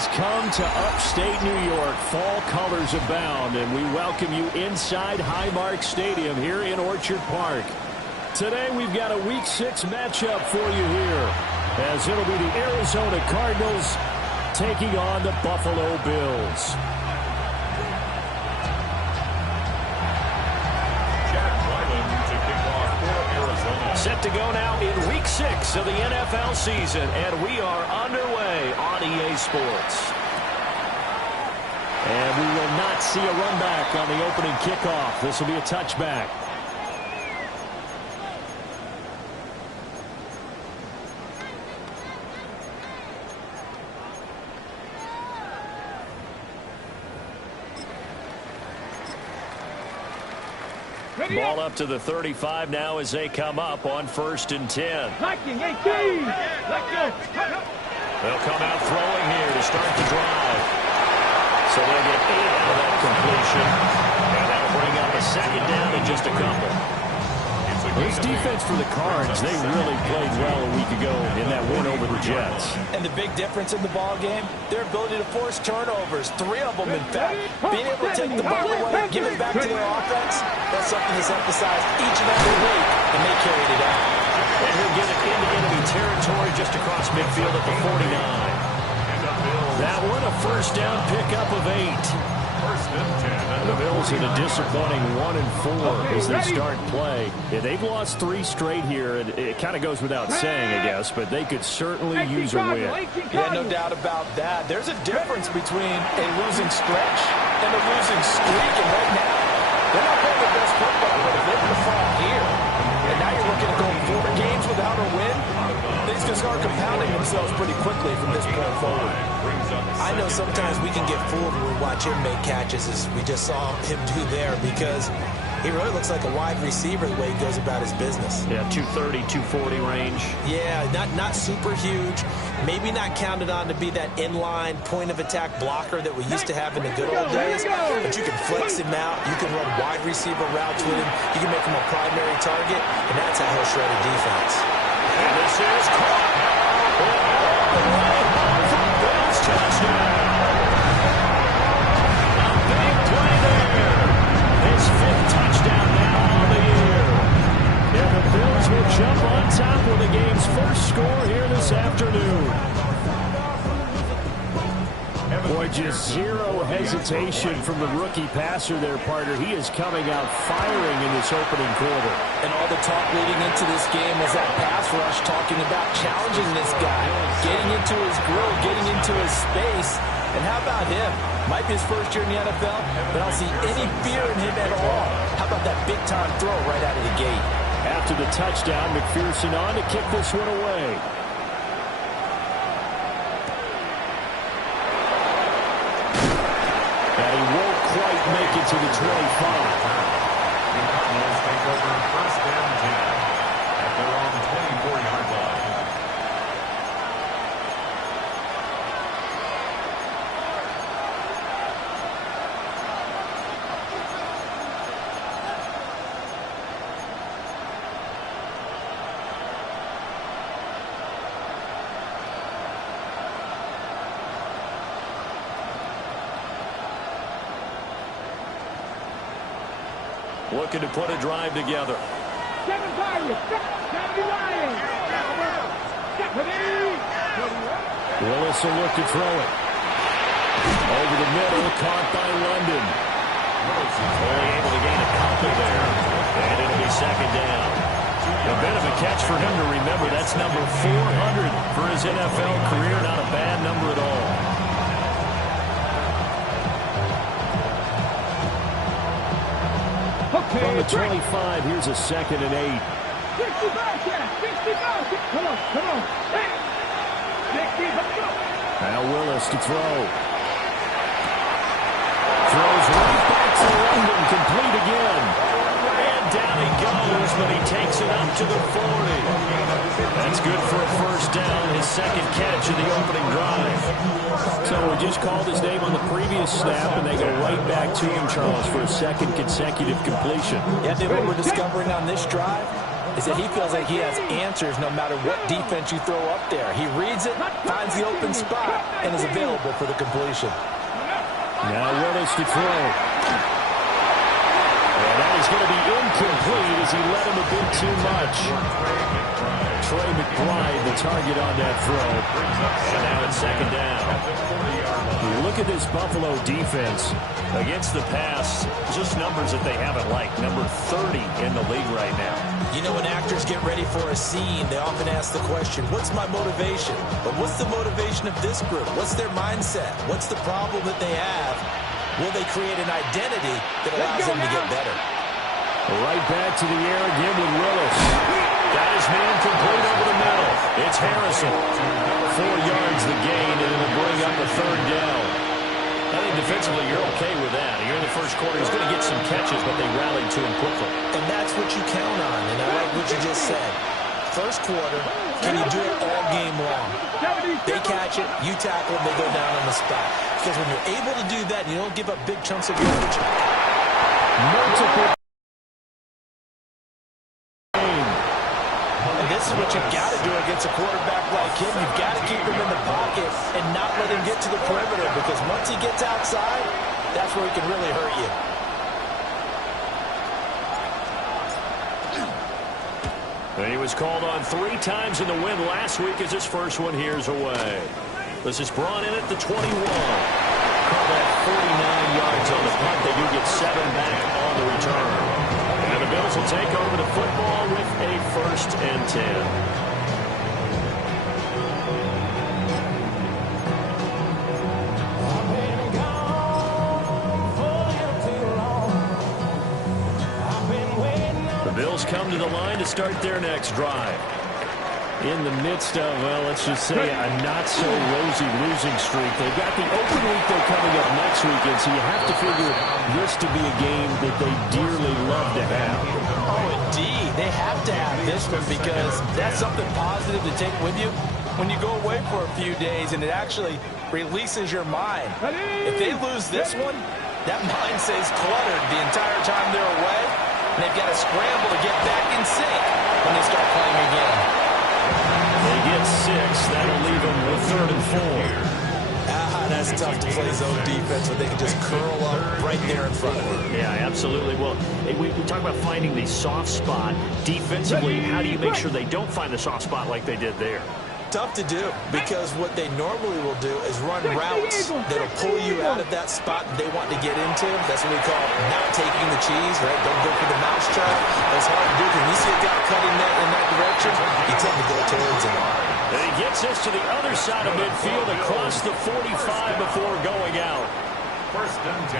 has come to upstate New York. Fall colors abound, and we welcome you inside Highmark Stadium here in Orchard Park. Today we've got a Week 6 matchup for you here, as it'll be the Arizona Cardinals taking on the Buffalo Bills. Set to go now in Week 6 of the NFL season, and we are underway on EA Sports. And we will not see a run back on the opening kickoff. This will be a touchback. Ball up to the 35 now as they come up on 1st and 10. They'll come out throwing here to start the drive. So they'll get 8 out of that completion. And that'll bring up a 2nd down in just a couple. This defense for the Cards, they really played well a week ago in that win over the Jets. And the big difference in the ball game, their ability to force turnovers, 3 of them in fact. Being able to take the ball away, give it back to their offense, that's something that's emphasized each and every week, and they carried it out. And he'll get it into enemy territory just across midfield at the 49. That one a 1st down pickup of 8. The Bills in a disappointing 1-4 as they start play. Yeah, they've lost 3 straight here, and it kind of goes without saying, I guess, but they could certainly use a win. Yeah, no doubt about that. There's a difference between a losing stretch and a losing streak, and right now, they're not playing their best football, but if they were to fall here, and now you're looking at going 4 games without a win, things can start compounding themselves pretty quickly from this point forward. I know sometimes we can get fooled when we watch him make catches, as we just saw him do there, because he really looks like a wide receiver the way he goes about his business. Yeah, 230, 240 range. Yeah, not super huge. Maybe not counted on to be that inline point-of-attack blocker that we used to have in the good old days, but you can flex him out. You can run wide receiver routes with him. You can make him a primary target, and that's how he'll shred a defense. And this is caught. Touchdown. A big play there. His 5th touchdown now on the year. And the Bills will jump on top with the game's first score here this afternoon. Boy, just zero hesitation from the rookie passer there, partner. He is coming out firing in this opening quarter. And all the talk leading into this game was that pass rush, talking about challenging this guy, getting into his grill, getting into his space. And how about him? Might be his first year in the NFL, but I don't see any fear in him at all. How about that big-time throw right out of the gate? After the touchdown, McPherson on to kick this one away. And he won't quite make it to the 25. Take over 1st and 10 at their own 24-yard line. Looking to put a drive together. Willis will look to throw it. Over the middle, caught by London. Only able to gain a couple there. And it'll be 2nd down. A bit of a catch for him to remember. That's number 400 for his NFL career. Not a bad number at all. From the 25, here's a 2nd and 8. Come on. Now Willis to throw. Throws right back to London, complete again. And down he goes, but he takes it up to the 40. That's good for a 1st down, his 2nd catch of the opening drive. So we just called his name on the previous snap, and they go right back to him, Charles, for a 2nd consecutive completion. Yeah, then what we're discovering on this drive, is that he feels like he has answers no matter what defense you throw up there. He reads it, finds the open spot, and is available for the completion. Now Willis to throw. And that is going to be incomplete as he let him a bit too much. Trey McBride, the target on that throw. And now it's second down. Look at this Buffalo defense against the pass. Just numbers that they haven't liked. Number 30 in the league right now. You know, when actors get ready for a scene, they often ask the question, what's my motivation? But what's the motivation of this group? What's their mindset? What's the problem that they have? Will they create an identity that allows them to get better? Right back to the air again with Willis. Got his man complete over the middle. It's Harrison. 4 yards the gain, and it'll bring up a third down. I think defensively you're okay with that. Here in the first quarter, he's going to get some catches, but they rallied to him quickly. And that's what you count on, and I like what you just said. First quarter, can you do it all game long? They catch it, you tackle them, they go down on the spot. Because when you're able to do that, you don't give up big chunks of yardage. Multiple. This is what you've got to do against a quarterback like him. You've got to keep him in the pocket and not let him get to the perimeter, because once he gets outside, that's where he can really hurt you. And he was called on 3 times in the win last week as his first one here's away. This is brought in at the 21. Call that 49 yards on the punt. They do get 7 back on the return. And the Bills will take over the football with a 1st and 10. The Bills come to the line to start their next drive. In the midst of, well, let's just say a not-so-rosy losing streak. They've got the open week they're coming up next weekend, so you have to figure this to be a game that they dearly love to have. Oh, indeed. They have to have this one, because that's something positive to take with you when you go away for a few days, and it actually releases your mind. If they lose this one, that mind stays cluttered the entire time they're away, and they've got to scramble to get back in sync when they start playing again. They get 6. That'll leave them with 3rd and 4. That's tough to play zone defense when they can just curl up right there in front of you. Yeah, absolutely. Well, we talk about finding the soft spot. Defensively, how do you make sure they don't find the soft spot like they did there? Tough to do, because what they normally will do is run routes that'll pull you out of that spot they want to get into. That's what we call not taking the cheese, right? Don't go for the mousetrap. That's hard to do, because when you see a guy cutting that in that direction, you tend to go towards him. And he gets us to the other side of midfield across the 45 before going out.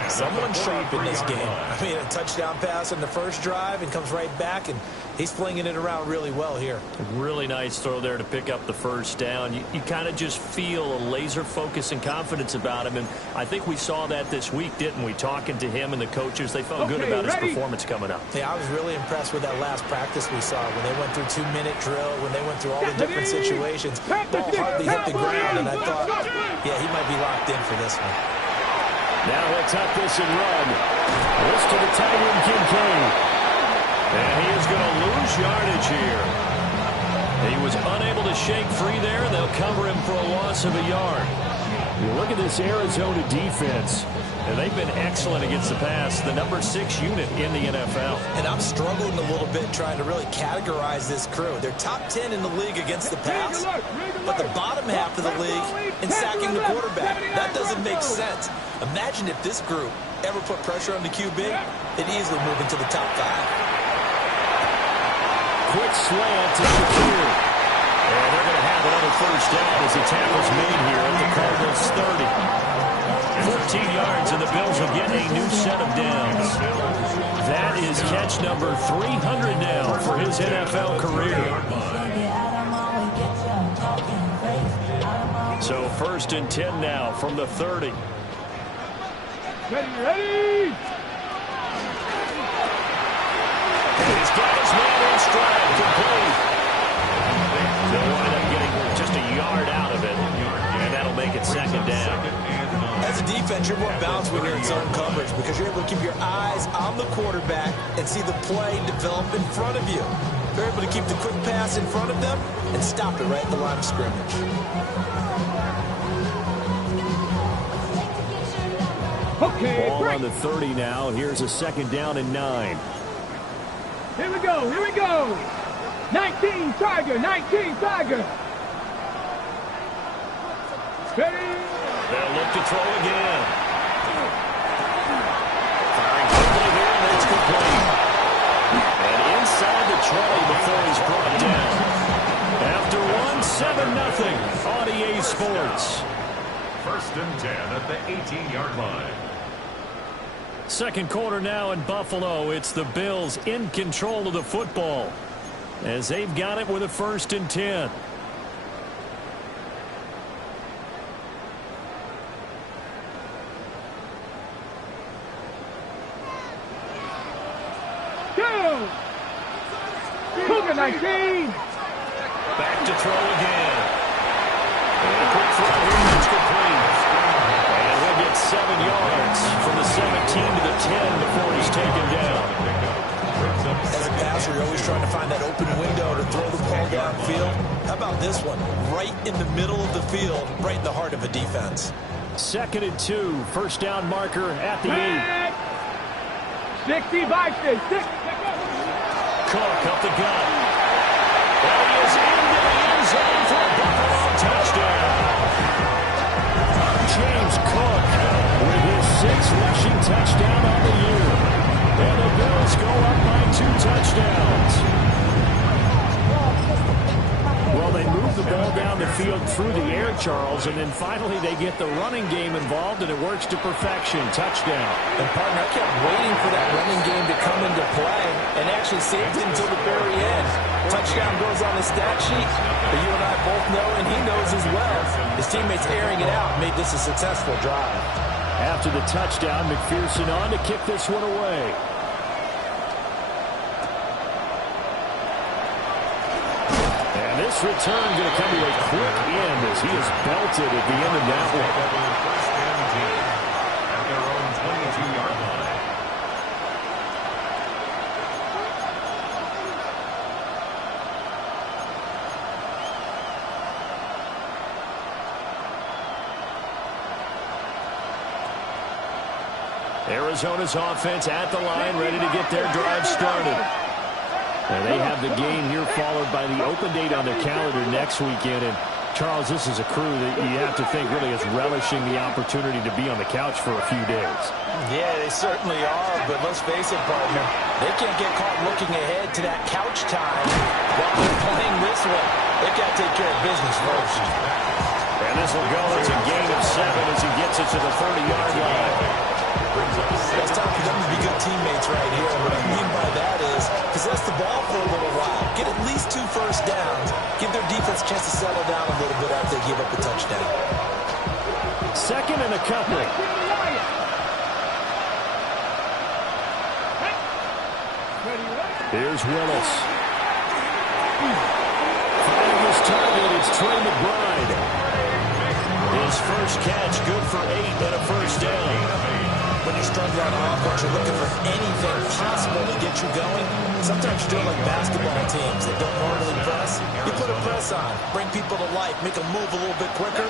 Someone sharp in this game. I mean, a touchdown pass on the first drive and comes right back, and he's flinging it around really well here. Really nice throw there to pick up the first down. You kind of just feel a laser focus and confidence about him, and I think we saw that this week, didn't we? Talking to him and the coaches, they felt good about his performance coming up. Yeah, I was really impressed with that last practice we saw when they went through 2-minute drill, when they went through all the different situations. Ball hardly hit the ground, and I thought, yeah, he might be locked in for this one. Now he'll tuck this and run. This to the tight end, Kincaid. And he is going to lose yardage here. He was unable to shake free there. They'll cover him for a loss of a yard. You look at this Arizona defense, and they've been excellent against the pass, the number 6 unit in the NFL. And I'm struggling a little bit trying to really categorize this crew. They're top 10 in the league against the pass, but the bottom half of the league in sacking the quarterback. That doesn't make sense. Imagine if this group ever put pressure on the QB, they'd easily move into the top 5. Quick slant to Shakir. And they're going to have another first down as the tackle's made here at the Cardinals 30. 14 yards, and the Bills will get a new set of downs. That is catch number 300 now for his NFL career. So 1st and 10 now from the 30. Ready! He's got his man in stride, complete. They'll wind up getting just a yard out of it, and that'll make it 2nd down. As a defense, you're more balanced when you're in zone coverage, because you're able to keep your eyes on the quarterback and see the play develop in front of you. They're able to keep the quick pass in front of them and stop it right at the line of scrimmage. Okay, Ball on the 30 now. Here's a 2nd down and 9. Here we go, here we go. 19 Tiger, 19 Tiger. Ready? They'll look to throw again. Firing quickly here, and it's complete. And inside the 20 before he's brought down. After one, 7-0 on EA Sports. 1st and 10 at the 18-yard line. 2nd quarter now in Buffalo. It's the Bills in control of the football as they've got it with a 1st and 10. Go! Cougar 19! Back to throw again. And a quick throw here, that's complete. And he'll get 7 yards from the 17 to the 10 before he's taken down. As a passer, you're always trying to find that open window to throw the ball downfield. How about this one? Right in the middle of the field, right in the heart of a defense. 2nd and 2, 1st down marker at the 8. 60 Vikings, 6. Cook up the gut. And he is into the end zone for a Buffalo touchdown. James Cook with his 6th rushing touchdown on the year. And the Bills go up by 2 touchdowns. Well, they move the ball down the field through the air, Charles, and then finally they get the running game involved, and it works to perfection. Touchdown. And, partner, I kept waiting for that running game to come into play and actually saved it until the very end. Touchdown goes on the stat sheet, but you and I both know, and he knows as well, his teammates airing it out made this a successful drive. After the touchdown, McPherson on to kick this one away. And this return going to come to a quick end as he is belted at the end of that one. 1st and 10 at their own 22-yard line. Arizona's offense at the line, ready to get their drive started. And they have the game here followed by the open date on their calendar next weekend. And Charles, this is a crew that you have to think really is relishing the opportunity to be on the couch for a few days. Yeah, they certainly are, but let's face it, partner, they can't get caught looking ahead to that couch time while they're playing this one. They've got to take care of business first. And this will go as a gain of 7 as he gets it to the 30-yard line. It's time for them to be good teammates right here. And what I mean by that is possess the ball for a little while. Get at least 2 first downs. Give their defense a chance to settle down a little bit after they give up the touchdown. 2nd and a couple. Here's Willis. Finding his target, it's Trey McBride. His first catch, good for 8 and a 1st down. When you're struggling on offense, you're looking for anything possible to get you going. Sometimes you're doing like basketball teams that don't normally press. You put a press on, bring people to life, make them move a little bit quicker.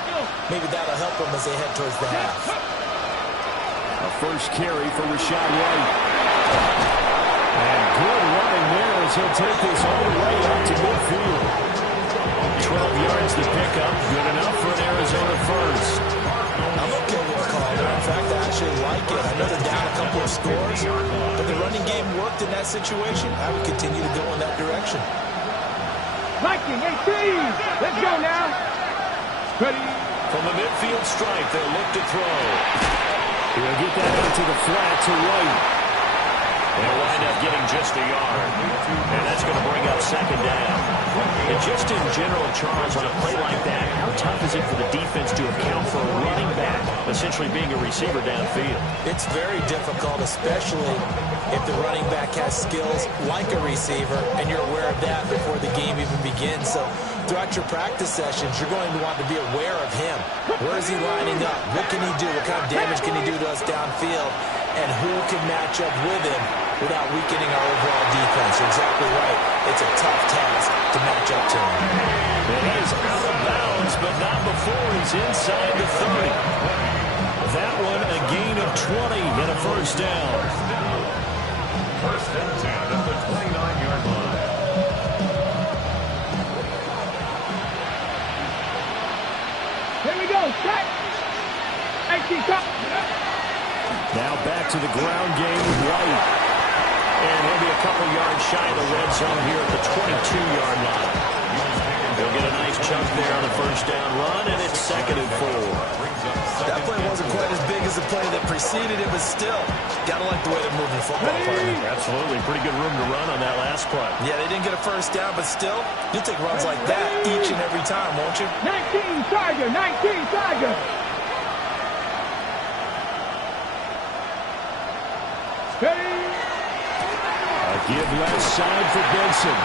Maybe that'll help them as they head towards the half. A first carry for Rashad White. And good running there as he'll take this all the way up to midfield. 12 yards to pick up. Good enough for an Arizona first. I'm okay with the call there. In fact, I actually like it. I know they're down a couple of scores, but the running game worked in that situation. I would continue to go in that direction. Viking 18! Let's go now! Ready? From the midfield stripe, they'll look to throw. He'll get that out to the flat to White. They'll wind up getting just a yard. And that's going to bring up 2nd down. And just in general, Charles, on a play like that, how tough is it for the defense to account for a running back essentially being a receiver downfield? It's very difficult, especially if the running back has skills like a receiver, and you're aware of that before the game even begins. So throughout your practice sessions, you're going to want to be aware of him. Where is he lining up? What can he do? What kind of damage can he do to us downfield? And who can match up with him without weakening our overall defense. You're exactly right. It's a tough task to match up to him. And he's out of bounds, but not before he's inside the 30. That one a gain of 20 and a first down. First and 10 at the 29-yard line. Here we go. Set. Now back to the ground game with White. And he'll be a couple yards shy of the red zone here at the 22-yard line. They'll get a nice chunk there on the first down run, and it's 2nd and 4. That play wasn't quite as big as the play that preceded it, but still, gotta like the way they're moving the football, partner. Absolutely. Pretty good room to run on that last play. Yeah, they didn't get a first down, but still, you'll take runs like that each and every time, won't you? 19 Tiger, 19 Tiger. A give left side for Benson.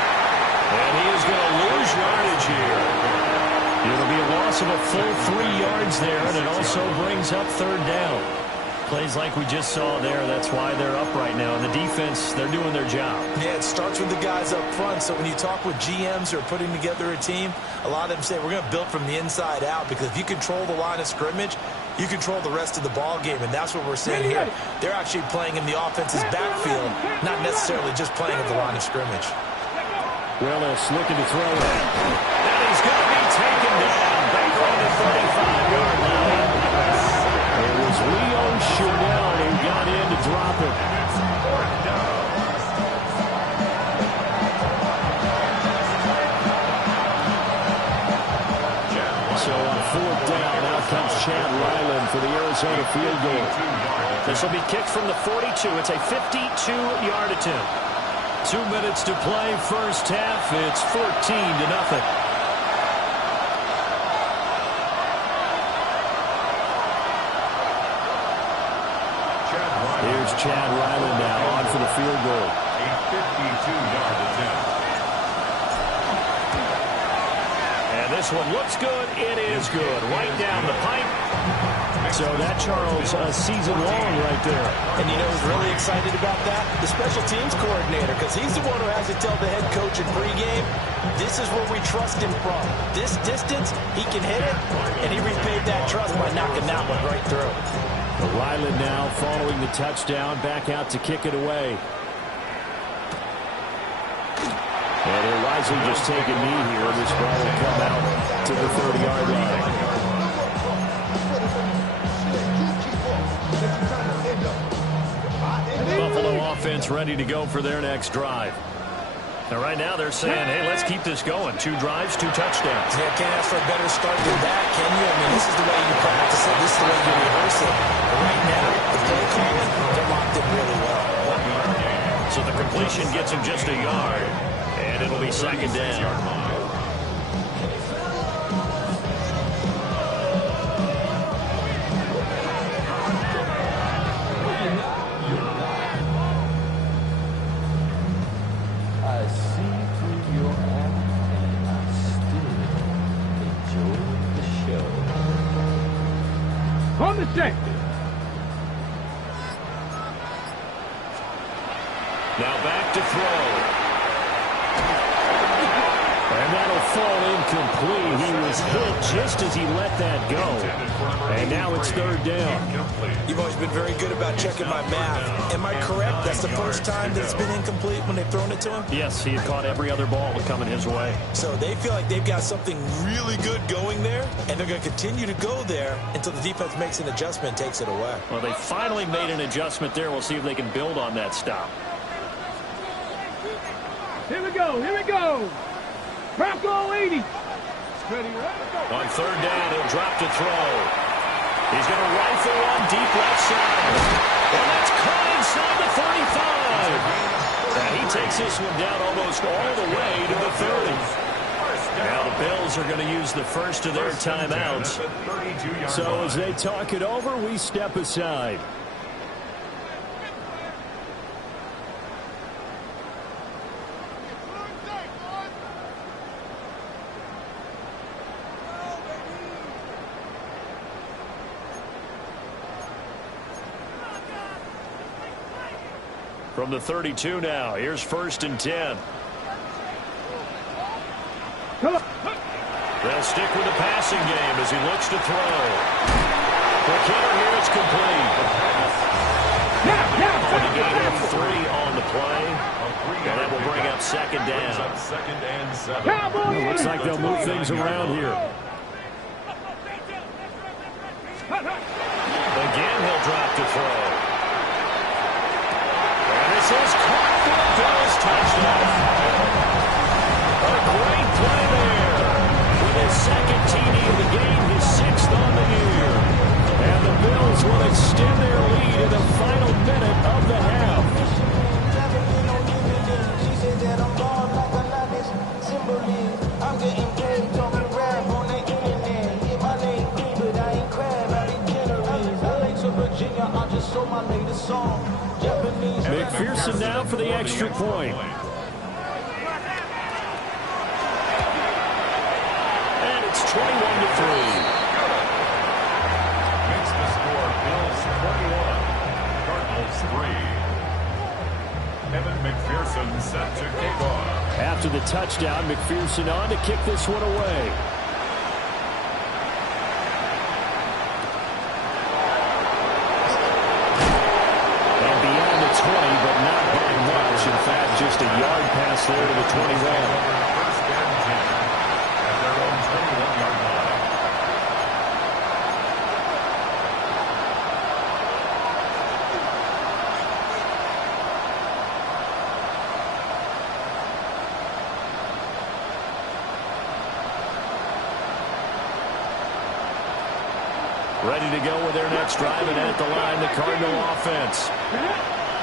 And he is going to lose yardage here. It'll be a loss of a full 3 yards there, and it also brings up 3rd down. Plays like we just saw there. That's why they're up right now. And the defense, they're doing their job. Yeah, it starts with the guys up front. So when you talk with GMs who are putting together a team, a lot of them say we're going to build from the inside out, because if you control the line of scrimmage, you control the rest of the ball game, and that's what we're seeing here. They're actually playing in the offense's backfield, not necessarily just playing at the line of scrimmage. Willis looking to throw it. And he's going to be taken down back on the 35-yard line. It was Leo Chanel who got in to drop it. So on 4th down, out comes Chad Ryland for the Arizona field goal. This will be kicked from the 42. It's a 52-yard attempt. 2 minutes to play, first half. It's 14-0. Here's Chad Ryland now on for the field goal. A 52-yard attempt. And this one looks good. It is good. Right down the pipe. So that, Charles, a season long right there. And you know who's really excited about that? The special teams coordinator, because he's the one who has to tell the head coach in pregame, this is where we trust him from. This distance, he can hit it, and he repaid that trust by knocking that one right through. Ryland now following the touchdown, back out to kick it away. And he'll wisely just take a knee here. This ball will come out to the 30-yard line. Buffalo offense ready to go for their next drive. Now, right now they're saying, hey, let's keep this going. 2 drives, 2 touchdowns. Yeah, can't ask for a better start than that, can you? I mean, this is the way you practice it. This is the way you rehearse it. But right now, the play calling, they're locked in really well. So the completion gets him just a yard, and it'll be 2nd down. On the set. Now back to throw. And that'll fall incomplete. He was hit just as he let that go. And now it's 3rd down. You've always been very good about checking my math. Am I correct? That's the first time that it's been incomplete when they've thrown it to him? Yes, he had caught every other ball coming his way. So they feel like they've got something really good going there, and they're going to continue to go there until the defense makes an adjustment and takes it away. Well, they finally made an adjustment there. We'll see if they can build on that stop. Here we go. Here we go. Bronco 80. Ready, On 3rd down, he'll drop to throw. He's going to rifle one deep left side. And that's caught inside the 35. And he takes this one down almost all the way to the 30. Now the Bills are going to use the first of their timeouts. So as they talk it over, we step aside. From from the 32 now. Here's 1st and 10. They'll stick with the passing game as he looks to throw. The counter here is complete. For the gain of 3 on the play. And that will bring up 2nd down. Looks like they'll move things around here. Again, he'll drop to throw. And this is caught for the Bills touchdown. A great play there. With his 2nd TD of the game, his 6th on the year. And the Bills will extend their lead in the final minute of the half. McPherson now for the extra point. And it's 21-3. Makes the score Bills 21, Cardinals 3. Evan McPherson set to kick off. After the touchdown, McPherson on to kick this one away. But not by much. In fact, just a yard pass there to the 21. 1st and 10 at their own 21-yard line. Ready to go with their next drive, and at the line, the Cardinal offense.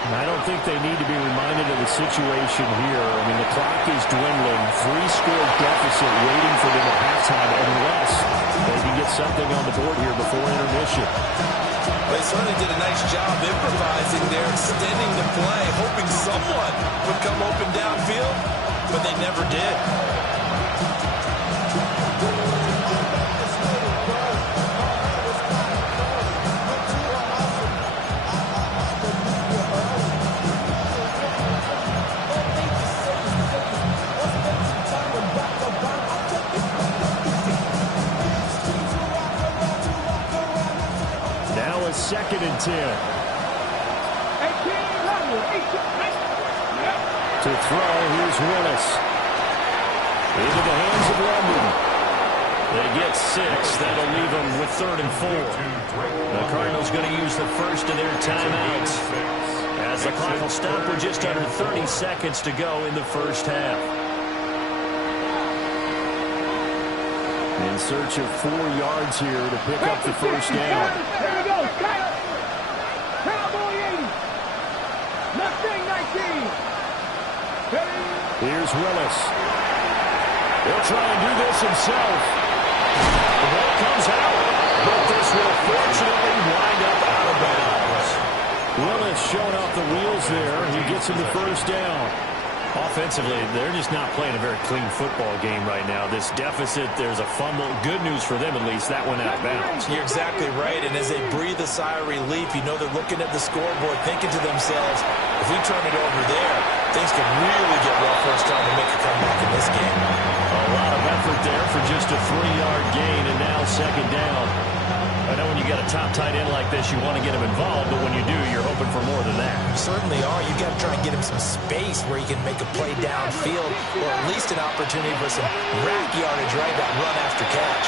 I don't think they need to be reminded of the situation here. I mean, the clock is dwindling. 3-score deficit waiting for them at halftime unless they can get something on the board here before intermission. They certainly did a nice job improvising there, extending the play, hoping someone would come open downfield, but they never did. Now a 2nd and 10. To throw, here's Willis. Into the hands of London. They get 6. That'll leave them with 3rd and 4. The Cardinals going to use the first of their timeouts, as the clock will stop with just under 30 seconds to go in the first half. In search of 4 yards here to pick up the first down. There we go. Cowboy 80. Mustang 19. Here's Willis. He'll try and do this himself. The ball comes out, but this will fortunately wind up out of bounds. Willis showing off the wheels there. He gets him the first down. Offensively, they're just not playing a very clean football game right now. This deficit, there's a fumble. Good news for them, at least. That went out of bounds. You're exactly right, and as they breathe a sigh of relief, you know they're looking at the scoreboard, thinking to themselves, if we turn it over there, things can really get rough for us trying to make a comeback in this game. A lot of effort there for just a 3-yard gain, and now 2nd down. I know when you got a top tight end like this, you want to get him involved, but when you do, you're hoping for more than that. You certainly are. You got to try and get him some space where he can make a play downfield, or at least an opportunity for some rack yardage, right? That run after catch.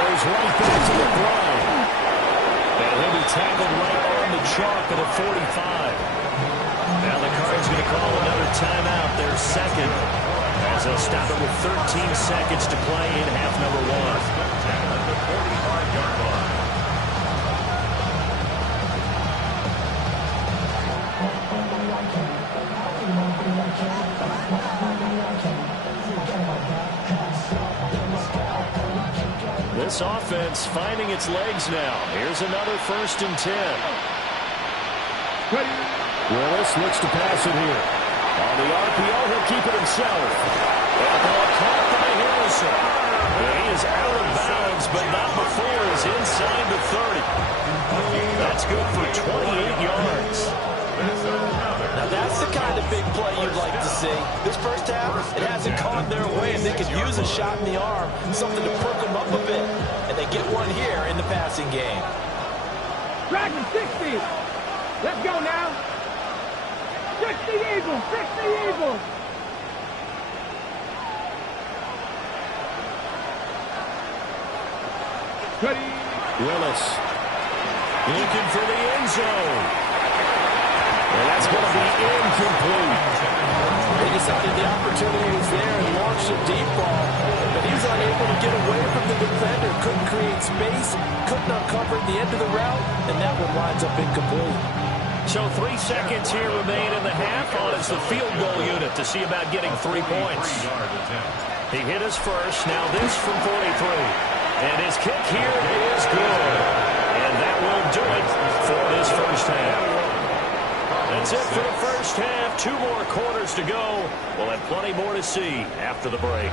Goes right back to the throw. And he'll be tackled right on the chalk at the 45. Now the Cards going to call another timeout, their 2nd, as they'll stop it with 13 seconds to play in half number 1. At the 45-yard line. This offense finding its legs now. Here's another 1st and 10. Willis looks to pass it here. On the RPO, he'll keep it himself. And ball caught by Harrison. He is out of bounds, but not before he's inside the 30. That's good for 28 yards. Now that's the kind of big play you'd like to see. This first half, it hasn't gone their way, and they could use a shot in the arm, something to perk them up a bit. And they get one here in the passing game. Dragon 60. Let's go now. 60 Eagles, 60 Eagles. Ready. Willis looking for the end zone. And that's going to be incomplete. They decided the opportunity was there and launched a deep ball, but he was unable to get away from the defender, couldn't create space, couldn't uncover the end of the route, and that one winds up incomplete. So 3 seconds here remain in the half on as the field goal unit to see about getting 3 points. He hit his first, now this from 43. And his kick here is good. And that will do it for this first half. That's it for the first half. 2 more quarters to go. We'll have plenty more to see after the break.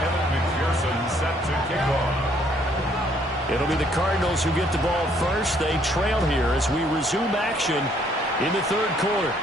Kevin McPherson set to kick off. It'll be the Cardinals who get the ball first. They trail here as we resume action in the third quarter.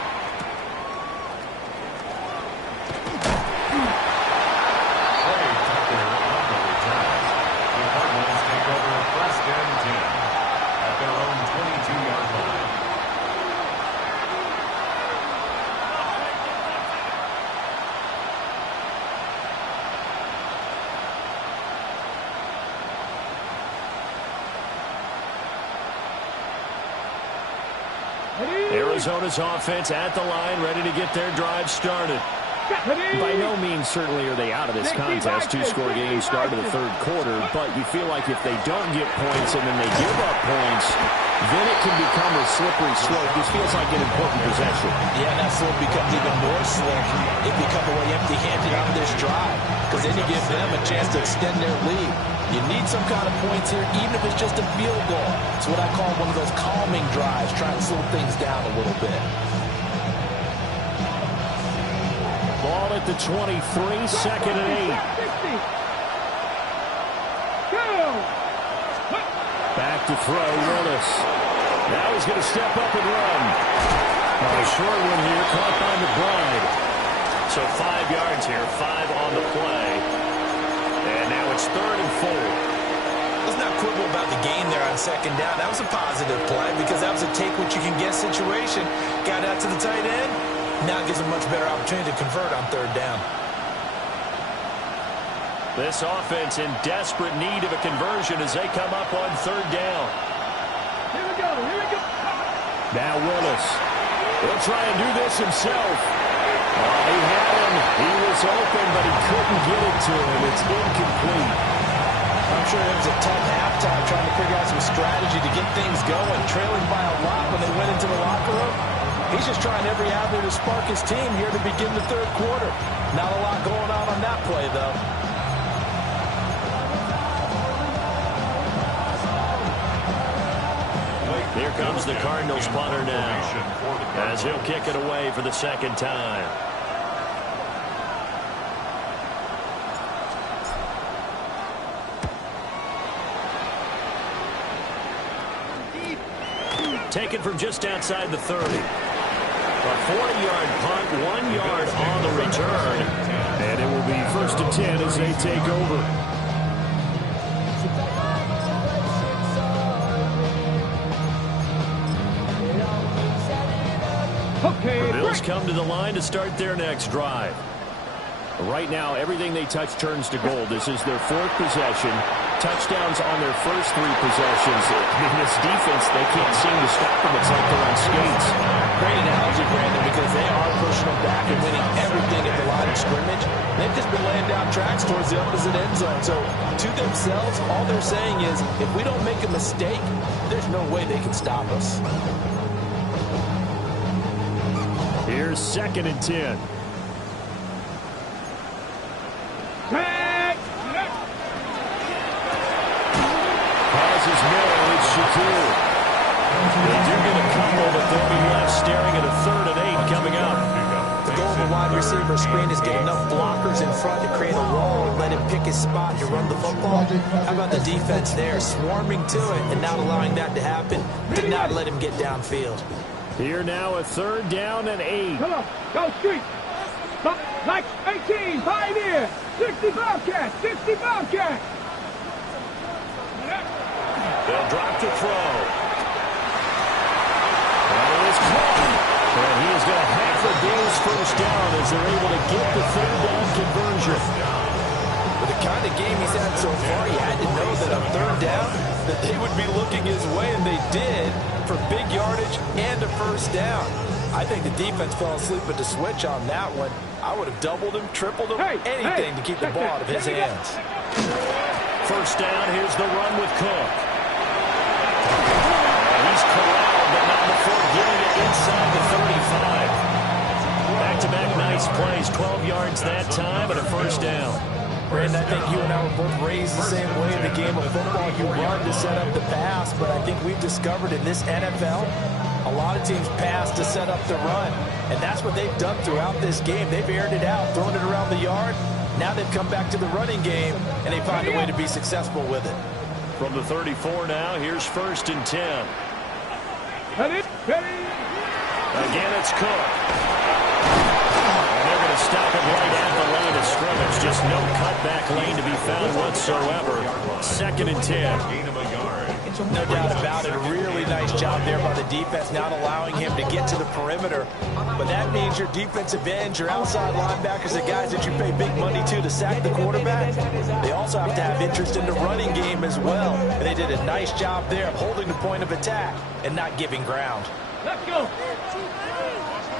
Arizona's offense at the line, ready to get their drive started. By no means certainly are they out of this contest. 2-score game start of the third quarter, but you feel like if they don't get points and then they give up points, then it can become a slippery slope. This feels like an important possession. Yeah, and that slope becomes even more slick if you come away empty-handed out of this drive, because then you give them a chance to extend their lead. You need some kind of points here, even if it's just a field goal. It's what I call one of those calming drives, trying to slow things down a little bit. Ball at the 23, second and 8. Back to throw, Willis. Now he's going to step up and run. A short one here, caught by McBride. So 5 yards here, 5 on the play. And now it's 3rd and 4. Let's not quibble about the gain there on second down. That was a positive play because that was a take-what-you-can-get situation. Got out to the tight end. Now it gives a much better opportunity to convert on 3rd down. This offense in desperate need of a conversion as they come up on 3rd down. Here we go, here we go. Now Willis. He'll try and do this himself. He had him. He was open, but he couldn't get it to him. It's incomplete. I'm sure it was a tough halftime trying to figure out some strategy to get things going, trailing by a lot when they went into the locker room. He's just trying every avenue to spark his team here to begin the third quarter. Not a lot going on that play, though. Here comes the Cardinals punter now, as he'll kick it away for the second time. Taken from just outside the 30. A 40-yard punt, 1 yard on the return. And it will be 1st and 10 as they take over. Okay, The Bills come to the line to start their next drive. Right now, everything they touch turns to gold. This is their 4th possession. Touchdowns on their first 3 possessions. I mean, this defense, they can't seem to stop them. It's like they're on skates. Great analogy, Brandon, because they are pushing them back and winning everything at the line of scrimmage. They've just been laying down tracks towards the opposite end zone. So, to themselves, all they're saying is, if we don't make a mistake, there's no way they can stop us. Here's 2nd and 10. Causes middle, it's Shakur. They do get a couple, but they'll be left staring at a 3rd and 8 coming up. The goal of a wide receiver screen is get enough blockers in front to create a wall and let him pick his spot to run the football. How about the defense there, swarming to it and not allowing that to happen? Did not let him get downfield. Here now, a 3rd down and 8. Come on, go street. Like 18, Pioneer. 60 Bobcats, 60 Bobcats. They'll drop the throw. That is caught. And he is going to have the Bills' 1st down as they're able to get the 3rd down conversion. With the kind of game he's had so far, you had to know that on 3rd down that they would be looking his way, and they did, for big yardage and a 1st down. I think the defense fell asleep at the switch on that one. I would have doubled him, tripled him, anything to keep the ball out of his hands. 1st down, here's the run with Cook. And he's corralled, but not before getting it inside the 35. Back-to-back nice plays, 12 yards that time, and a 1st down. Brandon, I think you and I were both raised the same way in the game of football. You run to set up the pass, but I think we've discovered in this NFL, a lot of teams pass to set up the run, and that's what they've done throughout this game. They've aired it out, thrown it around the yard. Now they've come back to the running game, and they find a way to be successful with it. From the 34 now, here's 1st and 10. Ready? Again, it's Cook. And they're going to stop him right at the line of scrimmage. Just no cutback lane to be found whatsoever. 2nd and 10. No doubt about it. A really nice job there by the defense, not allowing him to get to the perimeter. But that means your defensive ends, your outside linebackers, the guys that you pay big money to sack the quarterback, they also have to have interest in the running game as well. And they did a nice job there of holding the point of attack and not giving ground. Let's go.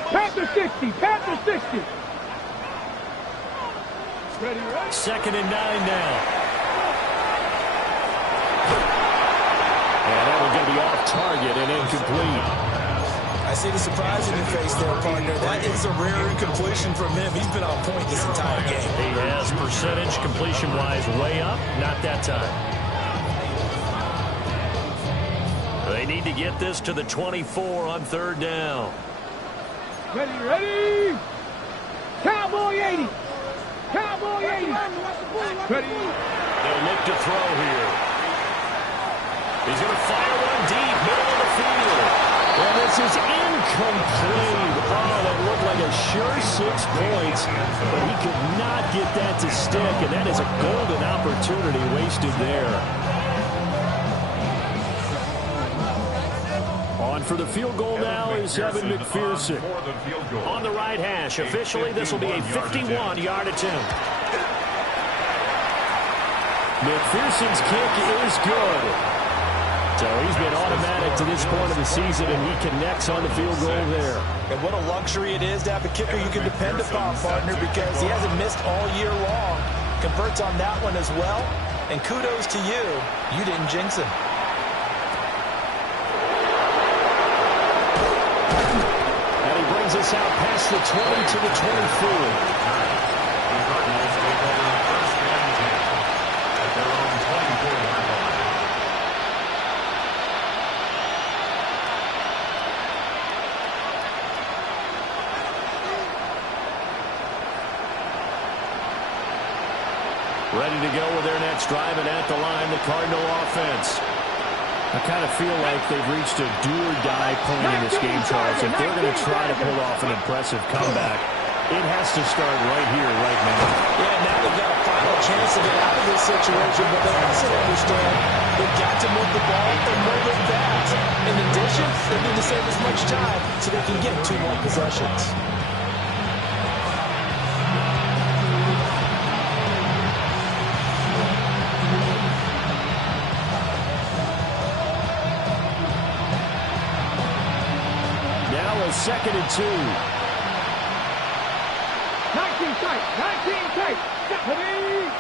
Panther 60, Panther 60. Ready? 2nd and 9 now. And that one's going to be off target and incomplete. I see the surprise in your face there, partner. That is a rare incompletion from him. He's been on point this entire game. He has percentage completion-wise way up. Not that time. They need to get this to the 24 on 3rd down. Ready? Cowboy 80. Cowboy 80. Ready? They'll look to throw here. He's going to fire one deep, middle of the field. And this is incomplete. Oh, that looked like a sure 6 points, but he could not get that to stick, and that is a golden opportunity wasted there. On for the field goal now is Evan McPherson. On the right hash, officially this will be a 51-yard attempt. McPherson's kick is good. So he's been automatic to this point of the season, and he connects on the field goal there. And what a luxury it is to have a kicker you can depend upon, partner, because he hasn't missed all year long. Converts on that one as well. And kudos to you. You didn't jinx him. And he brings us out past the 20 to the 24. Ready to go with their next drive, and at the line, the Cardinal offense. I kind of feel like they've reached a do-or-die point in this game, Charles. If they're going to try to pull off an impressive comeback, it has to start right here, right now. Yeah, now they've got a final chance to get out of this situation, but they also understand they've got to move the ball and move it fast. In addition, they need to save as much time so they can get 2 more possessions. Second and 2. 19 tight. 19 tight. 70.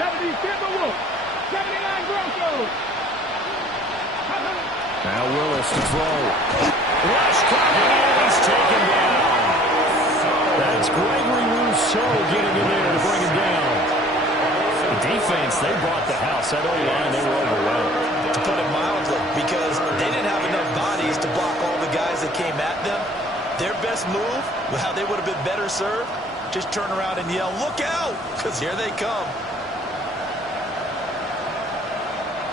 70 Timberwolves. 79 Broncos. Now Willis to throw. Rush coming in. He's taken down. That's Gregory Rousseau getting in there to bring him down. The defense, they brought the house. That O-line, they were overwhelmed. To put it mildly, because they didn't have enough bodies to block all the guys that came at them. Their best move, well, they would have been better served. Just turn around and yell, "Look out!" because here they come.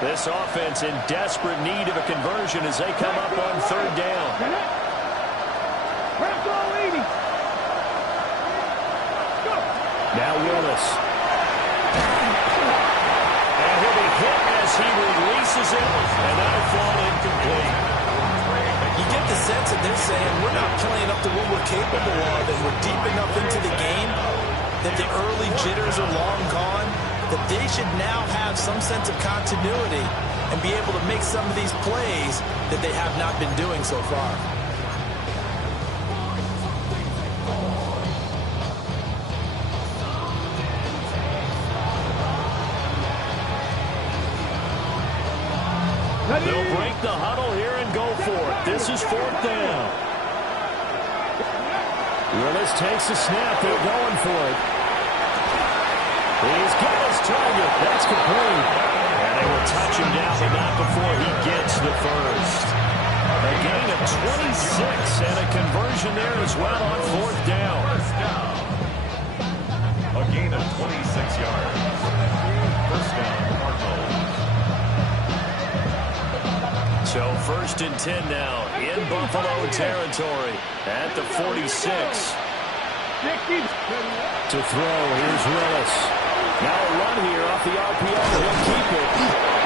This offense in desperate need of a conversion as they come up on third down. Now Willis. And he'll be hit as he releases it, and that'll fall incomplete. You get the sense that they're saying we're not playing up to what we're capable of, and we're deep enough into the game that the early jitters are long gone, that they should now have some sense of continuity and be able to make some of these plays that they have not been doing so far. They'll break the huddle here and go for it. This is fourth down. Willis takes the snap. They're going for it. He's got his target. That's complete. And they will touch him down, but not before he gets the first. A gain of 26 and a conversion there as well on fourth down. A gain of 26 yards. First down, Cardinals. So first and 10 now in Buffalo territory at the 46. To throw, here's Willis. Now a run here off the RPO. He'll keep it.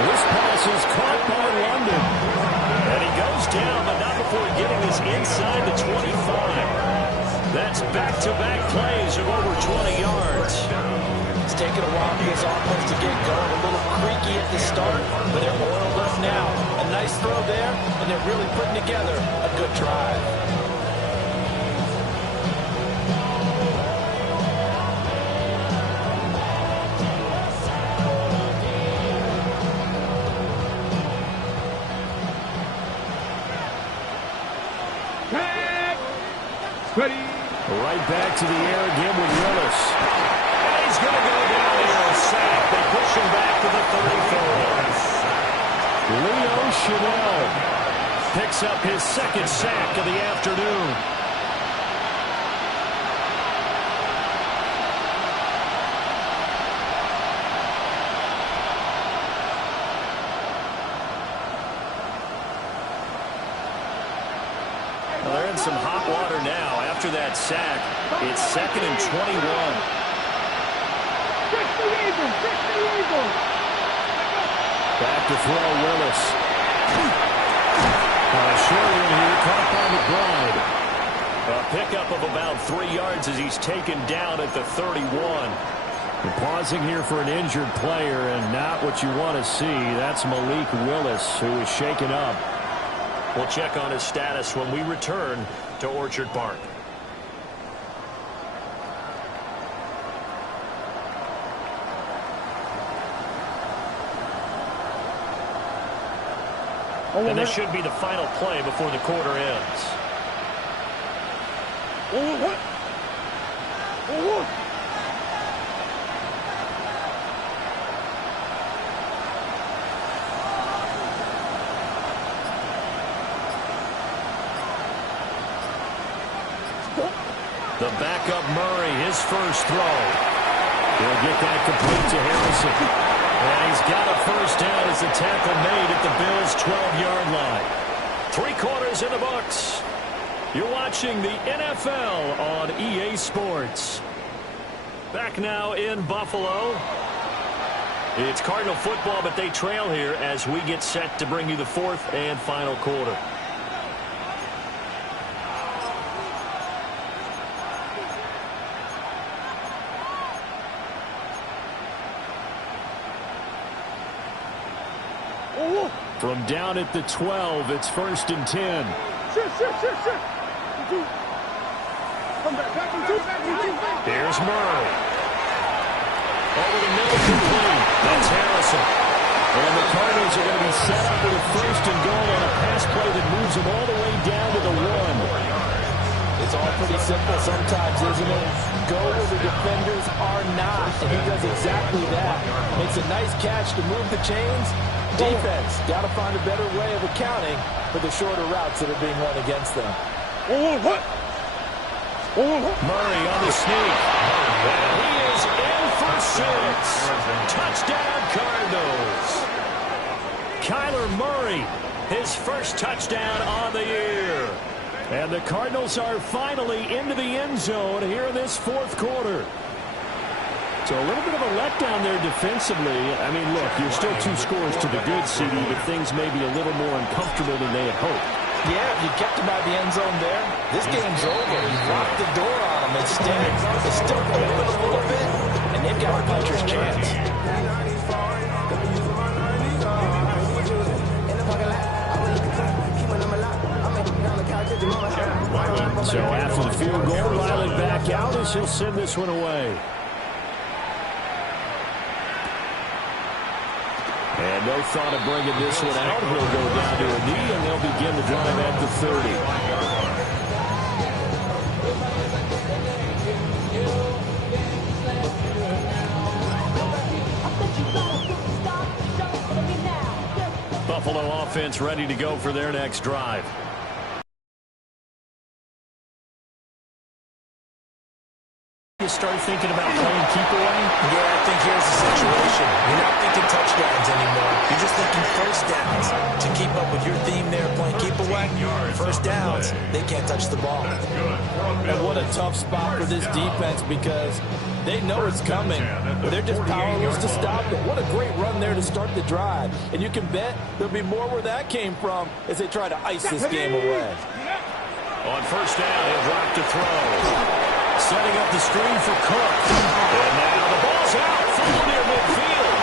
This pass is caught by London. And he goes down, but not before getting this inside the 25. That's back-to-back plays of over 20 yards. It's taken a while for this offense to get going. A little creaky at the start, but they're oiled up now. A nice throw there, and they're really putting together a good drive. Ready. Right back to the air again with Willis. And he's going to go down here and sack. They push him back to the 34. Leo Chanel picks up his second sack of the afternoon. Well, they're in some hot water now. After that sack, it's second and 21. Back to throw, Willis. Short in here, caught by McBride. A pickup of about 3 yards as he's taken down at the 31. We're pausing here for an injured player, and not what you want to see. That's Malik Willis, who is shaken up. We'll check on his status when we return to Orchard Park. And this should be the final play before the quarter ends. The backup Murray, his first throw. He'll get that complete to Harrison. And he's got a first down as the tackle made at the Bills' 12-yard line. 3 quarters in the books. You're watching the NFL on EA Sports. Back now in Buffalo. It's Cardinal football, but they trail here as we get set to bring you the fourth and final quarter. From down at the 12, it's first and 10. Come back and two. Here's Murray. Over the middle, complete. That's Harrison. And the Cardinals are going to be set up with a first and goal on a pass play that moves them all the way down to the 1. It's all pretty simple sometimes, isn't it? Go where the defenders are not, and he does exactly that. Makes a nice catch to move the chains. Defense, got to find a better way of accounting for the shorter routes that are being run against them. Murray on the sneak. And he is in for 6. Touchdown, Cardinals. Kyler Murray, his first touchdown on the year. And the Cardinals are finally into the end zone here in this fourth quarter. So a little bit of a letdown there defensively. I mean, look, you're still 2 scores to the good, CD, but things may be a little more uncomfortable than they had hoped. Yeah, if you kept him out of the end zone there, this game's over. You locked the door on him. Instead, it's still open a little bit, and they've got a puncher's chance. So after the field goal, Riley back out as he'll send this one away. And no thought of bringing this one out. He'll go down to a knee, and they'll begin the drive at the 30. Buffalo offense ready to go for their next drive. You start thinking about playing keep away? Yeah, I think here's the situation. You're not thinking touchdowns anymore. You're just thinking first downs. To keep up with your theme there, playing keep away, first downs, they can't touch the ball. And what a tough spot for this defense because they know it's coming, but they're just powerless to stop it. What a great run there to start the drive. And you can bet there'll be more where that came from as they try to ice this game away. On first down, he'll drop to throw. Setting up the screen for Cook. And now the ball's out. Full near midfield.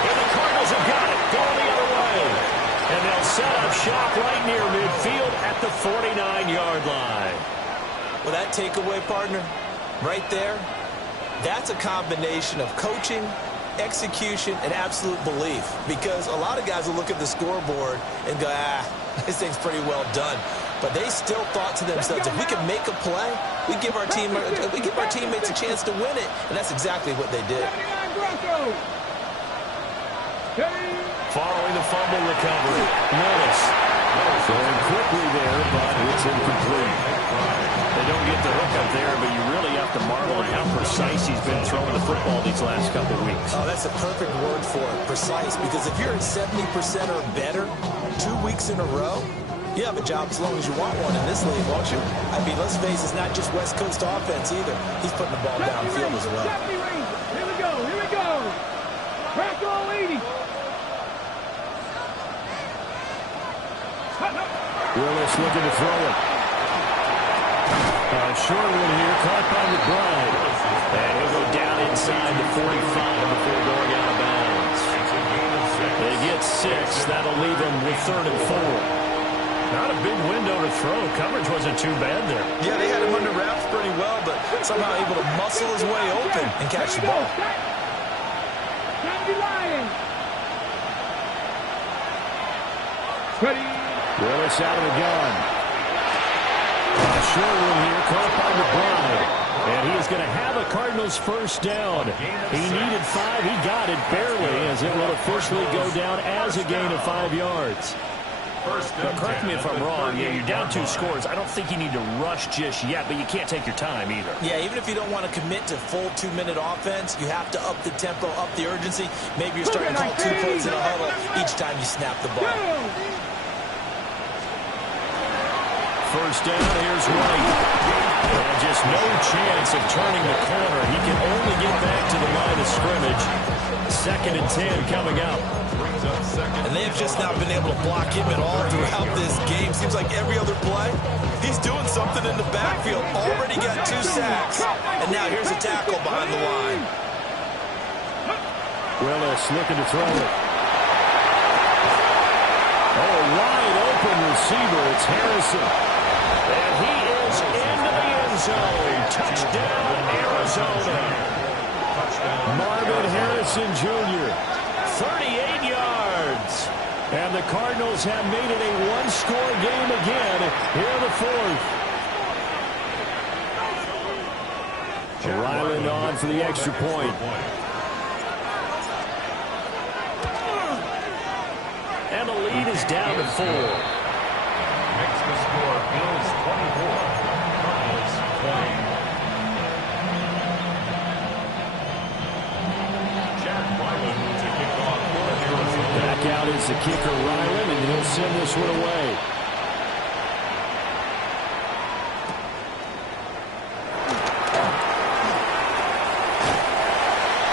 And the Cardinals have got it. Going the other way. And they'll set up shop right near midfield at the 49-yard line. Well, that takeaway, partner, right there, that's a combination of coaching, execution, and absolute belief. Because a lot of guys will look at the scoreboard and go, this thing's pretty well done. But they still thought to themselves, if we can make a play, we give our teammates a chance to win it. And that's exactly what they did. Following the fumble recovery, Willis going quickly there, but it's incomplete. They don't get the hook up there, but you really have to marvel at how precise he's been throwing the football these last couple weeks. Oh, that's a perfect word for it, precise, because if you're at 70% or better 2 weeks in a row, you have a job as long as you want one in this league, won't you? I mean, let's face it, it's not just West Coast offense either. He's putting the ball downfield as well. Here we go, here we go. Crack all 80. Willis looking to throw it. Short one here, caught by McBride. And he'll go down inside the 45 before going out of bounds. They get 6. That'll leave them with 3rd and 4. Not a big window to throw. Coverage wasn't too bad there. Yeah, they had him under wraps pretty well, but somehow able to muscle his way open and catch the ball. Willis out of the gun. A short one here, caught by McBride. And he's going to have a Cardinals first down. He needed 5. He got it barely as it will officially go down as a gain of 5 yards. But correct me if I'm wrong. Yeah, you're down 2 scores. I don't think you need to rush just yet, but you can't take your time either. Yeah, even if you don't want to commit to full 2-minute offense, you have to up the tempo, up the urgency. Maybe you're starting to call 2 plays in a huddle each time you snap the ball. First down, here's White. And just no chance of turning the corner. He can only get back to the line of scrimmage. 2nd and 10 coming up. And they have just not been able to block him at all throughout this game. Seems like every other play, he's doing something in the backfield. Already got 2 sacks. And now here's a tackle behind the line. Willis looking to throw it. Oh, wide open receiver. It's Harrison. And he is into the end zone. Touchdown, Arizona. Marvin Harrison Jr., 38 yards. And the Cardinals have made it a 1-score game again here in the 4th. Ryland on for the extra point. And the lead is down to 4. Makes the score Bills 24, Cardinals 20. out is the kicker, Ryland, and he'll send this one away.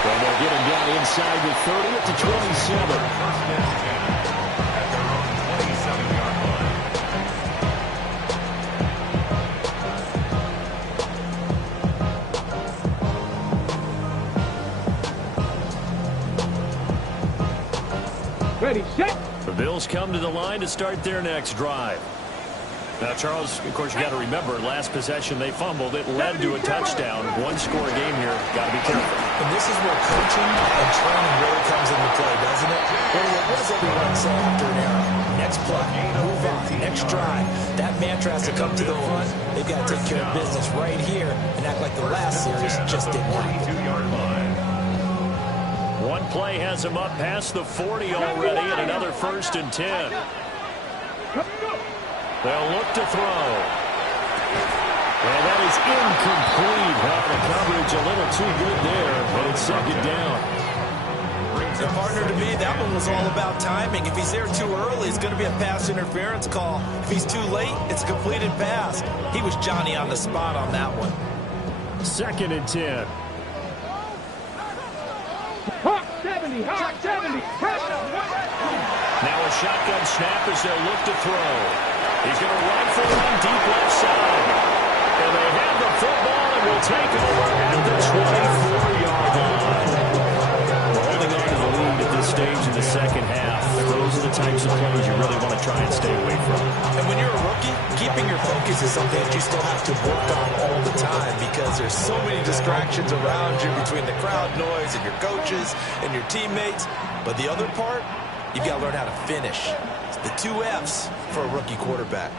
And they'll get him down inside the 30 at the 27. First and 10 at their own 27-yard line. Ready, set. The Bills come to the line to start their next drive. Now, Charles, of course, you got to remember, last possession they fumbled. It led to a touchdown. One-score game here. Got to be careful. And this is where coaching and training really comes into play, doesn't it? What does everyone say after an error? Next play, move on, next drive. That mantra has to come to the front. They've got to take care of business right here and act like the last series just didn't happen. 42-yard line. One play has him up past the 40 already, and another 1st and 10. They'll look to throw. And that is incomplete. The coverage a little too good there, and it's 2nd down. The partner, to me, that one was all about timing. If he's there too early, it's going to be a pass interference call. If he's too late, it's a completed pass. He was Johnny on the spot on that one. 2nd and 10. Hawk 70, Hawk 70. Now a shotgun snap as they'll look to throw. He's going to rifle one deep left side. And they have the football and will take over at the 24-yard line. We're holding on to the lead at this stage in the second half. Those are the types of plays you really want to try and stay away from. And when you're a rookie, keeping your focus is something that you still have to work on all the time because there's so many distractions around you between the crowd noise and your coaches and your teammates. But the other part, you've got to learn how to finish. It's the 2 F's for a rookie quarterback.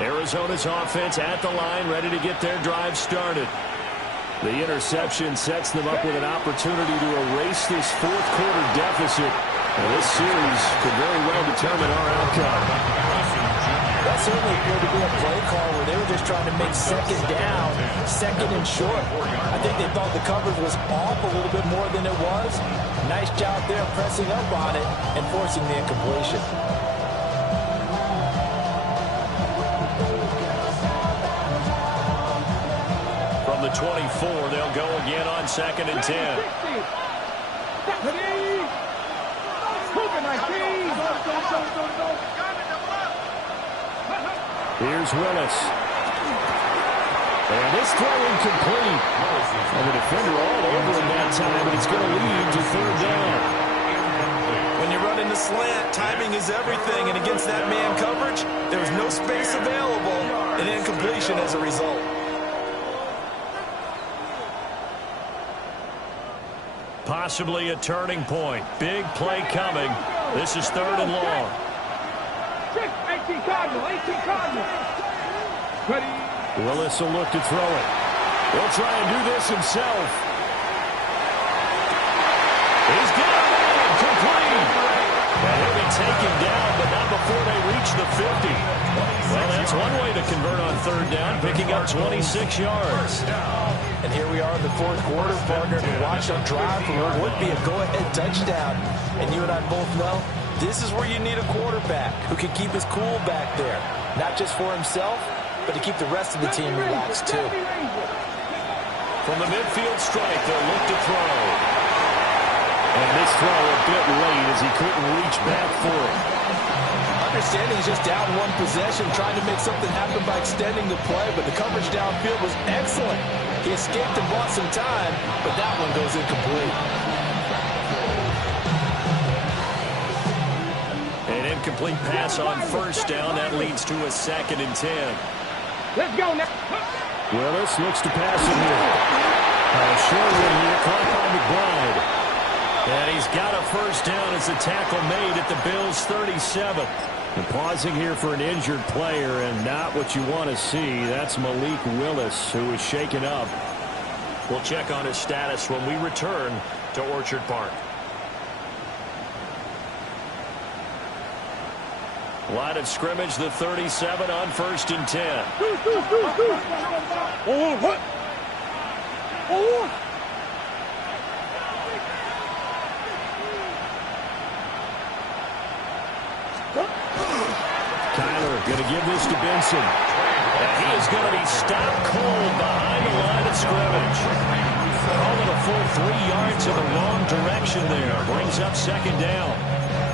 Arizona's offense at the line, ready to get their drive started. The interception sets them up with an opportunity to erase this 4th quarter deficit. And this series could very well determine our outcome. That certainly appeared to be a play call where they were just trying to make 2nd down, 2nd and short. I think they thought the coverage was off a little bit more than it was. Nice job there pressing up on it and forcing the incompletion. From the 24, they'll go again on 2nd and 10. Here's Willis. And this throw incomplete. And the defender all over him that time, and it's going to lead to 3rd down. When you run in the slant, timing is everything, and against that man coverage, there was no space available, and incompletion as a result. Possibly a turning point. Big play coming. This is 3rd and long. 18 Cardinals, 18 Cardinals. Ready. Willis will look to throw it. He'll try and do this himself. He's got it in, complete. And he'll be taken down, but not before they reach the 50. Well, that's one way to convert on 3rd down, picking up 26 yards. And here we are in the 4th quarter, partner, to watch on drive for what would be a go-ahead touchdown. And you and I both know this is where you need a quarterback who can keep his cool back there. Not just for himself, but to keep the rest of the team relaxed too. From the midfield strike, they'll look to throw. And this throw a bit late as he couldn't reach back for it. Understanding he's just down one possession, trying to make something happen by extending the play, but the coverage downfield was excellent. He escaped and bought some time, but that one goes incomplete. An incomplete pass on 1st down. That leads to a 2nd and 10. Let's go now. Willis looks to pass it here. Short one here, caught by McBride. And he's got a 1st down as the tackle made at the Bills' 37. And pausing here for an injured player, and not what you want to see. That's Malik Willis, who is shaken up. We'll check on his status when we return to Orchard Park. Line of scrimmage, the 37 on 1st and 10. Kyler going to give this to Benson. And he is going to be stopped cold behind the line of scrimmage. Calling a full 3 yards in the wrong direction there. Brings up second down.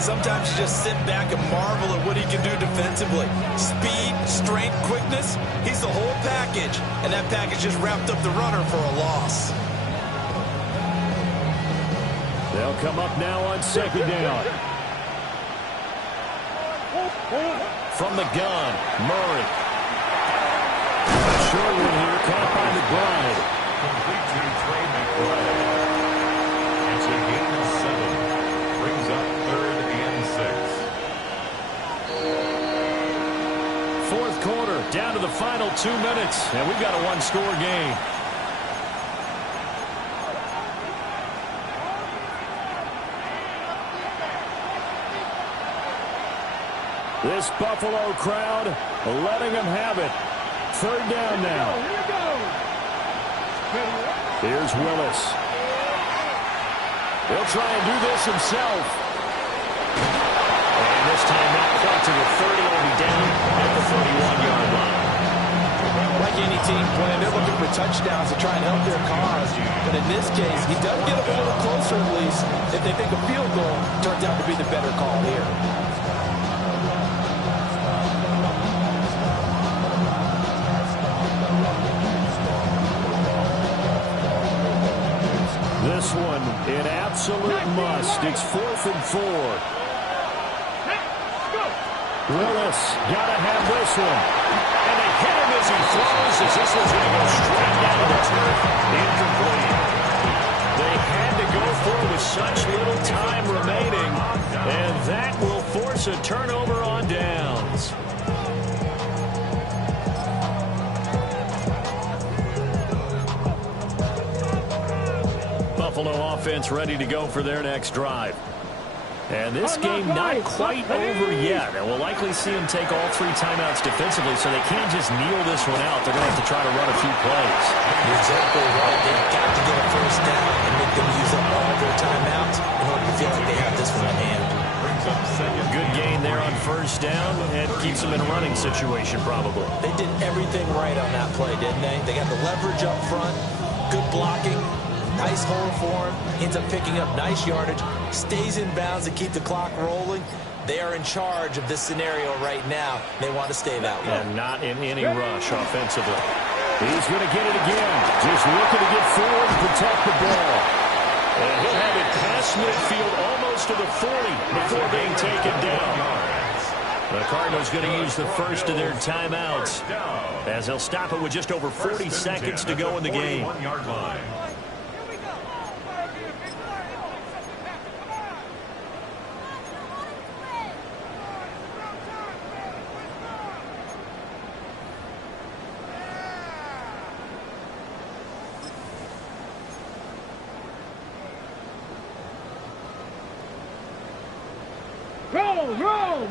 Sometimes you just sit back and marvel at what he can do defensively. Speed, strength, quickness. He's the whole package. And that package just wrapped up the runner for a loss. They'll come up now on second down. From the gun, Murray. A short one here, caught by McBride. Complete to Trey McBride. It's a gain of 7. Brings up 3rd and 6. Fourth quarter, down to the final 2 minutes, and we've got a one-score game. This Buffalo crowd letting them have it. Third down now. Here's Willis. He'll try and do this himself. And this time not quite to the 30. Will be down at the 31-yard line. Like any team playing, they're looking for touchdowns to try and help their cause. But in this case, he does get a little closer at least. If they think a field goal turns out to be the better call here. This one, an absolute must. It's 4th and 4. Willis, gotta have this one. And they hit him as he throws, as this one's going to go straight down to the turf. Incomplete. They had to go for it with such little time remaining, and that will force a turnover on downs. Buffalo offense ready to go for their next drive. And this game not quite over yet. And we'll likely see them take all 3 timeouts defensively, so they can't just kneel this one out. They're going to have to try to run a few plays. You're exactly right. They've got to get a first down and make them use up all their timeouts in order to feel like they have this one in hand. Good gain there on first down, and keeps them in a running situation probably. They did everything right on that play, didn't they? They got the leverage up front, good blocking, nice hole for him, ends up picking up nice yardage, stays in bounds to keep the clock rolling. They are in charge of this scenario right now. They want to stay that way. And not in any rush offensively. He's going to get it again. Just looking to get forward and protect the ball. And he'll have it past midfield almost to the 40 before being taken down. The Cardinals going to use the first of their timeouts as they'll stop it with just over 40 seconds to go in the game.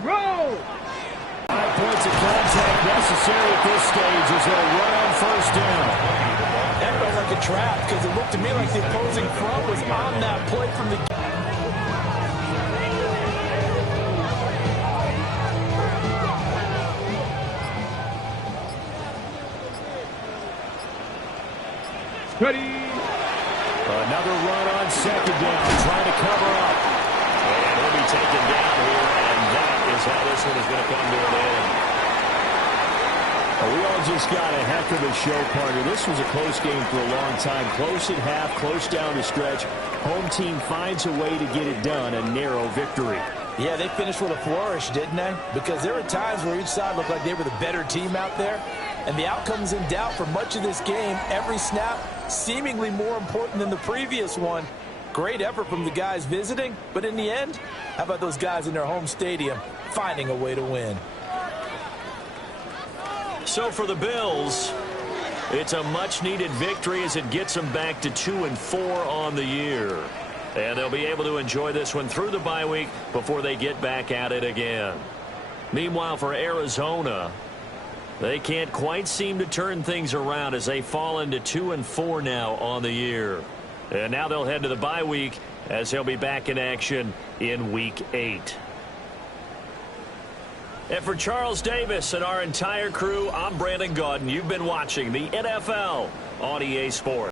Roll! 5 points of contact necessary at this stage as they'll run on first down. That felt like a trap because it looked to me like the opposing front was on that play from the... Ready. Another run on second down, trying to cover up. And he'll be taken down here, and that is how this one is going to come to an end. We all just got a heck of a show, partner. This was a close game for a long time. Close at half, close down the stretch. Home team finds a way to get it done, a narrow victory. Yeah, they finished with a flourish, didn't they? Because there were times where each side looked like they were the better team out there. And the outcome's in doubt for much of this game. Every snap seemingly more important than the previous one. Great effort from the guys visiting, but in the end, how about those guys in their home stadium finding a way to win? So for the Bills, it's a much-needed victory as it gets them back to 2-4 on the year. And they'll be able to enjoy this one through the bye week before they get back at it again. Meanwhile, for Arizona, They can't quite seem to turn things around as they fall into 2-4 now on the year. And now they'll head to the bye week as they'll be back in action in Week 8. And for Charles Davis and our entire crew, I'm Brandon Gaudin. You've been watching the NFL on EA Sports.